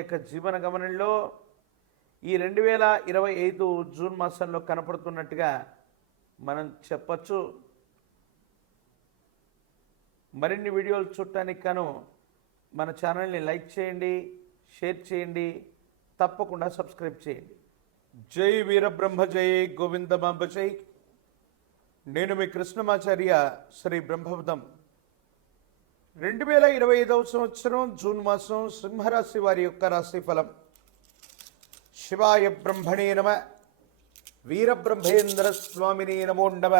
యొక్క జీవన గమనంలో ఈ 2025 జూన్ మాసంలో కనపడుతున్నట్టుగా మనం చెప్పచ్చు. మరిన్ని వీడియోలు చూడటానికి గాను మన ఛానల్ని లైక్ చేయండి, షేర్ చేయండి, తప్పకుండా సబ్స్క్రైబ్ చేయండి. జై వీరబ్రహ్మ జై గోవిందమాంబ జై. నేను మీ కృష్ణమాచార్య శ్రీ బ్రహ్మపదం. 2025 సంవత్సరం జూన్ మాసం సింహరాశి వారి యొక్క రాశి ఫలం. శివాయ బ్రహ్మణే నమ, వీరబ్రహ్మేంద్ర స్వామినే నమో నమ.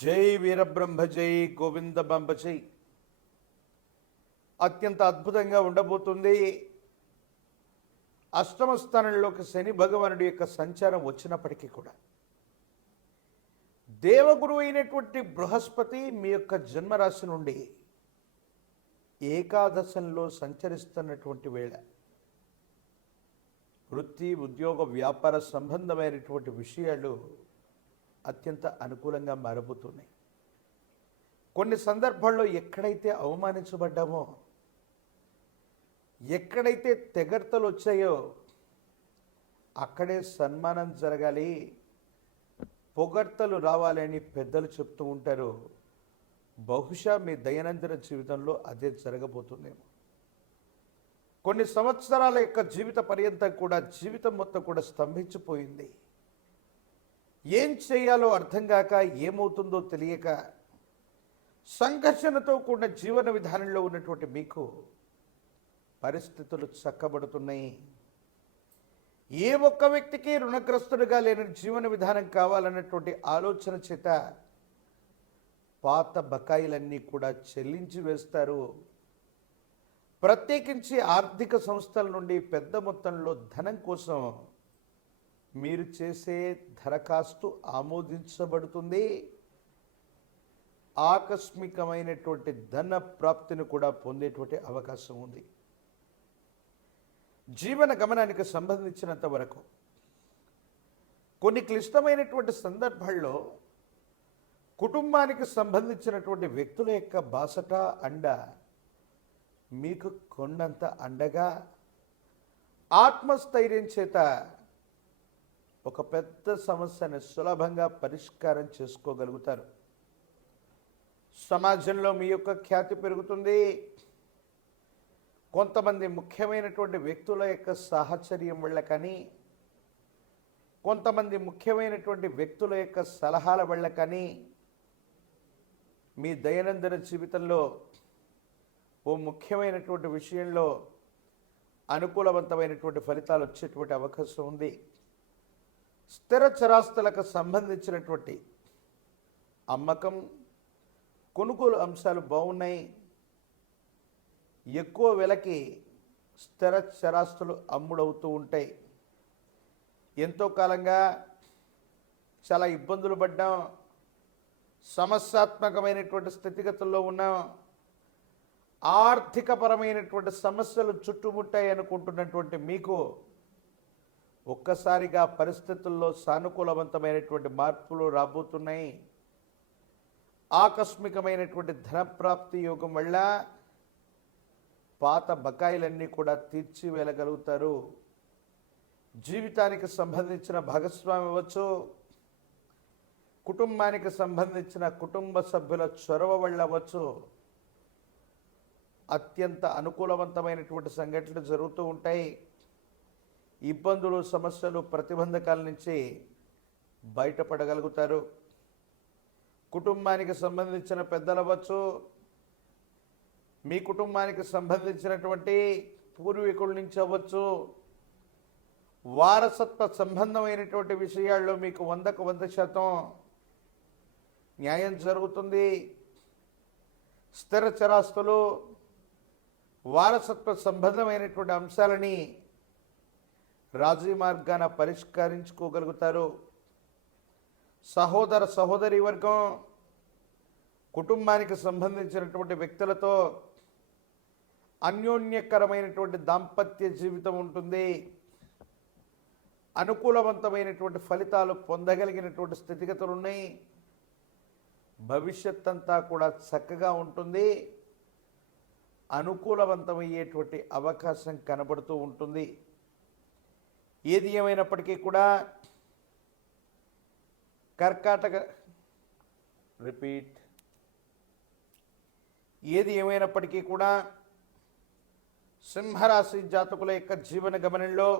జై వీరబ్రహ్మ జై గోవిందమాంబ జై. అత్యంత అద్భుతంగా ఉండబోతుంది. అష్టమ స్థానంలోకి శని భగవానుడి యొక్క సంచారం వచ్చినప్పటికీ కూడా దేవగురు అయినటువంటి బృహస్పతి మీ యొక్క జన్మరాశి నుండి ఏకాదశంలో సంచరిస్తున్నటువంటి వేళ వృత్తి, ఉద్యోగ, వ్యాపార సంబంధమైనటువంటి విషయాలు అత్యంత అనుకూలంగా మారబోతున్నాయి. కొన్ని సందర్భాల్లో ఎక్కడైతే అవమానించబడ్డామో, ఎక్కడైతే తెగర్తలు వచ్చాయో అక్కడే సన్మానం జరగాలి, పొగడ్తలు రావాలని పెద్దలు చెప్తూ ఉంటారు. బహుశా మీ దైనందిన జీవితంలో అదే జరగబోతుందేమో. కొన్ని సంవత్సరాల యొక్క జీవిత పర్యంతం కూడా జీవితం మొత్తం కూడా స్తంభించిపోయింది. ఏం చేయాలో అర్థం కాక, ఏమవుతుందో తెలియక సంఘర్షణతో కూడిన జీవన విధానంలో ఉన్నటువంటి మీకు పరిస్థితులు చక్కబడుతున్నాయి. ఏ ఒక్క వ్యక్తికి రుణగ్రస్తుడిగా లేని జీవన విధానం కావాలన్నటువంటి ఆలోచన చేత పాత బకాయిలన్నీ కూడా చెల్లించి వేస్తారు. ప్రత్యేకించి ఆర్థిక సంస్థల నుండి పెద్ద మొత్తంలో ధనం కోసం మీరు చేసే దరఖాస్తు ఆమోదించబడుతుంది. ఆకస్మికమైనటువంటి ధన ప్రాప్తిని కూడా పొందేటువంటి అవకాశం ఉంది. జీవన గమనానికి సంబంధించినంత వరకు కొన్ని క్లిష్టమైనటువంటి సందర్భాల్లో కుటుంబానికి సంబంధించినటువంటి వ్యక్తుల యొక్క బాసట, అండ మీకు కొండంత అండగా ఆత్మస్థైర్యం చేత ఒక పెద్ద సమస్యను సులభంగా పరిష్కారం చేసుకోగలుగుతారు. సమాజంలో మీ యొక్క ఖ్యాతి పెరుగుతుంది. కొంతమంది ముఖ్యమైనటువంటి వ్యక్తుల యొక్క సాహచర్యం వల్ల కానీ, కొంతమంది ముఖ్యమైనటువంటి వ్యక్తుల యొక్క సలహాల వల్ల కానీ మీ దైనందిన జీవితంలో ఓ ముఖ్యమైనటువంటి విషయంలో అనుకూలవంతమైనటువంటి ఫలితాలు వచ్చేటువంటి అవకాశం ఉంది. స్థిర చరాస్తులకు సంబంధించినటువంటి అమ్మకం, కొనుగోలు అంశాలు బాగున్నాయి. ఎక్కువ వెలకి స్థిర చరాస్తులు అమ్ముడవుతూ ఉంటాయి. ఎంతో కాలంగా చాలా ఇబ్బందులు పడ్డాం, సమస్యాత్మకమైనటువంటి స్థితిగతుల్లో ఉన్నాం, ఆర్థికపరమైనటువంటి సమస్యలు చుట్టుముట్టాయి అనుకుంటున్నటువంటి మీకు ఒక్కసారిగా పరిస్థితుల్లో సానుకూలవంతమైనటువంటి మార్పులు రాబోతున్నాయి. ఆకస్మికమైనటువంటి ధనప్రాప్తి యోగం వల్ల పాత బకాయిలన్నీ కూడా తీర్చి వెళ్ళగలుగుతారు. జీవితానికి సంబంధించిన భాగస్వామి అవ్వచ్చు, కుటుంబానికి సంబంధించిన కుటుంబ సభ్యుల చొరవ వల్ల అవ్వచ్చు, అత్యంత అనుకూలవంతమైనటువంటి సంఘటనలు జరుగుతూ ఉంటాయి. ఇబ్బందులు, సమస్యలు, ప్రతిబంధకాల నుంచి బయటపడగలుగుతారు. కుటుంబానికి సంబంధించిన పెద్దలు అవ్వచ్చు, మీ కుటుంబానికి సంబంధించినటువంటి పూర్వీకుల నుంచి అవ్వచ్చు, వారసత్వ సంబంధమైనటువంటి విషయాల్లో మీకు 100కు 100% న్యాయం జరుగుతుంది. స్థిర చరాస్తులు, వారసత్వ సంబంధమైనటువంటి అంశాలని రాజీ మార్గాన పరిష్కరించుకోగలుగుతారు. సహోదర సహోదరి వర్గం, కుటుంబానికి సంబంధించినటువంటి వ్యక్తులతో అన్యోన్యకరమైనటువంటి దాంపత్య జీవితం ఉంటుంది. అనుకూలవంతమైనటువంటి ఫలితాలు పొందగలిగినటువంటి స్థితిగతులు ఉన్నాయి. భవిష్యత్ అంతా కూడా చక్కగా ఉంటుంది. అనుకూలవంతమయ్యేటువంటి అవకాశం కనబడుతూ ఉంటుంది. ఏది ఏమైనప్పటికీ కూడా కర్కాటక రిపీట్ ఏది ఏమైనప్పటికీ కూడా సింహరాశి జాతకుల యొక్క జీవన గమనంలో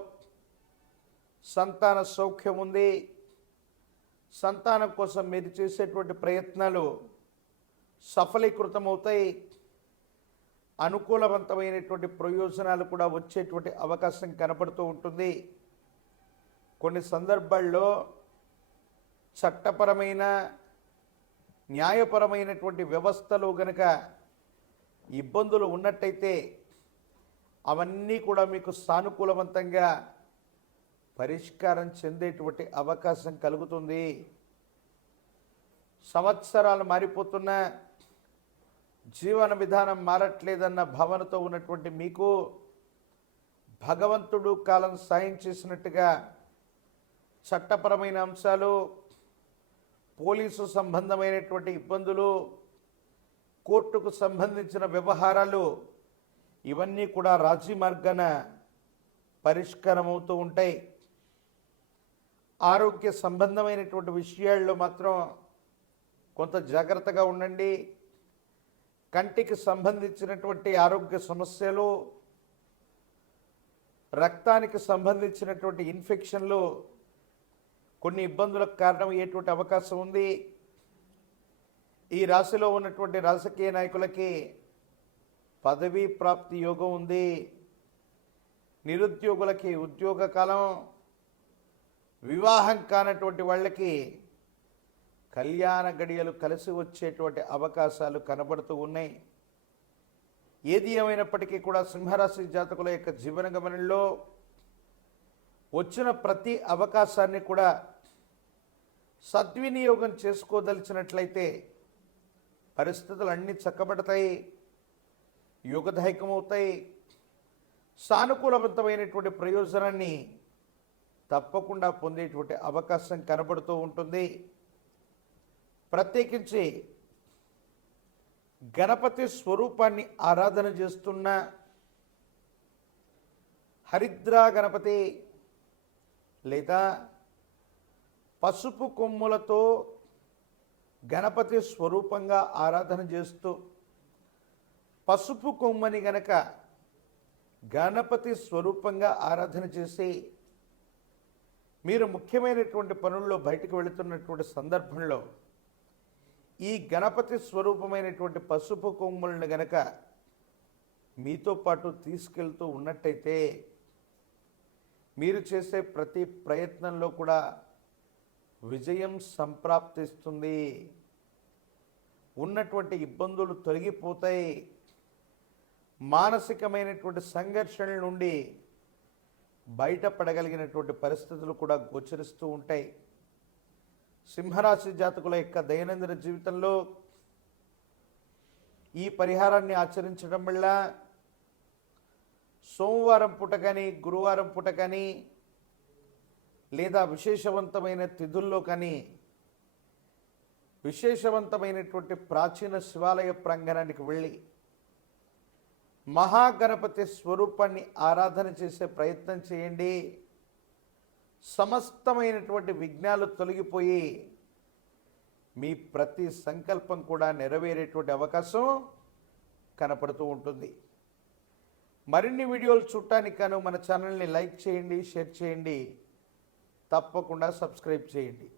సంతాన సౌఖ్యం ఉంది. సంతానం కోసం మీరు చేసేటువంటి ప్రయత్నాలు సఫలీకృతమవుతాయి. అనుకూలవంతమైనటువంటి ప్రయోజనాలు కూడా వచ్చేటువంటి అవకాశం కనపడుతూ ఉంటుంది. కొన్ని సందర్భాల్లో చట్టపరమైన న్యాయపరమైనటువంటి వ్యవస్థలో గనక ఇబ్బందులు ఉన్నట్టయితే అవన్నీ కూడా మీకు సానుకూలవంతంగా పరిష్కారం చెందేటువంటి అవకాశం కలుగుతుంది. సంవత్సరాలు మారిపోతున్న జీవన విధానం మారట్లేదన్న భావనతో ఉన్నటువంటి మీకు భగవంతుడు కాలం సాయం చేసినట్టుగా చట్టపరమైన అంశాలు, పోలీసు సంబంధమైనటువంటి ఇబ్బందులు, కోర్టుకు సంబంధించిన వ్యవహారాలు ఇవన్నీ కూడా రాజీ మార్గాన పరిష్కారం అవుతూ ఉంటాయి. ఆరోగ్య సంబంధమైనటువంటి విషయాల్లో మాత్రం కొంత జాగ్రత్తగా ఉండండి. కంటికి సంబంధించినటువంటి ఆరోగ్య సమస్యలు, రక్తానికి సంబంధించినటువంటి ఇన్ఫెక్షన్లు కొన్ని ఇబ్బందులకు కారణమయ్యేటువంటి అవకాశం ఉంది. ఈ రాశిలో ఉన్నటువంటి రాజకీయ నాయకులకి పదవీ ప్రాప్తి యోగం ఉంది. నిరుద్యోగులకి ఉద్యోగ కాలం, వివాహం కానటువంటి వాళ్ళకి కళ్యాణ గడియలు కలిసి వచ్చేటువంటి అవకాశాలు కనబడుతూ ఉన్నాయి. ఏది ఏమైనప్పటికీ కూడా సింహరాశి జాతకుల యొక్క జీవన గమనంలో వచ్చిన ప్రతి అవకాశాన్ని కూడా సద్వినియోగం చేసుకోదలిచినట్లయితే పరిస్థితులు అన్నీ చక్కబడతాయి, యుగదాయకమవుతాయి. సానుకూలవంతమైనటువంటి ప్రయోజనాన్ని తప్పకుండా పొందేటువంటి అవకాశం కనబడుతూ ఉంటుంది. ప్రత్యేకించి గణపతి స్వరూపాన్ని ఆరాధన చేస్తున్న హరిద్రా గణపతి లేదా పసుపు కొమ్ములతో గణపతి స్వరూపంగా ఆరాధన చేస్తూ పసుపు కొమ్మని గనక గణపతి స్వరూపంగా ఆరాధన చేసి మీరు ముఖ్యమైనటువంటి పనుల్లో బయటకు వెళుతున్నటువంటి సందర్భంలో ఈ గణపతి స్వరూపమైనటువంటి పసుపు కొమ్ములను గనక మీతో పాటు తీసుకెళ్తూ ఉన్నట్టయితే మీరు చేసే ప్రతి ప్రయత్నంలో కూడా విజయం సంప్రాప్తిస్తుంది. ఉన్నటువంటి ఇబ్బందులు తొలగిపోతాయి. మానసికమైనటువంటి సంఘర్షణల నుండి బయటపడగలిగినటువంటి పరిస్థితులు కూడా గోచరిస్తూ ఉంటాయి. సింహరాశి జాతకుల యొక్క దైనందిన జీవితంలో ఈ పరిహారాన్ని ఆచరించడం వల్ల సోమవారం పూట కానీ, గురువారం పూట కానీ, లేదా విశేషవంతమైన తిథుల్లో కానీ విశేషవంతమైనటువంటి ప్రాచీన శివాలయ ప్రాంగణానికి వెళ్ళి మహాగణపతి స్వరూపాన్ని ఆరాధన చేసే ప్రయత్నం చేయండి. సమస్తమైనటువంటి విఘ్నాలు తొలగిపోయి మీ ప్రతి సంకల్పం కూడా నెరవేరేటువంటి అవకాశం కనపడుతూ ఉంటుంది. మరిన్ని వీడియోలు చూడటానికి గాను మన ఛానల్ని లైక్ చేయండి, షేర్ చేయండి, తప్పకుండా సబ్స్క్రైబ్ చేయండి.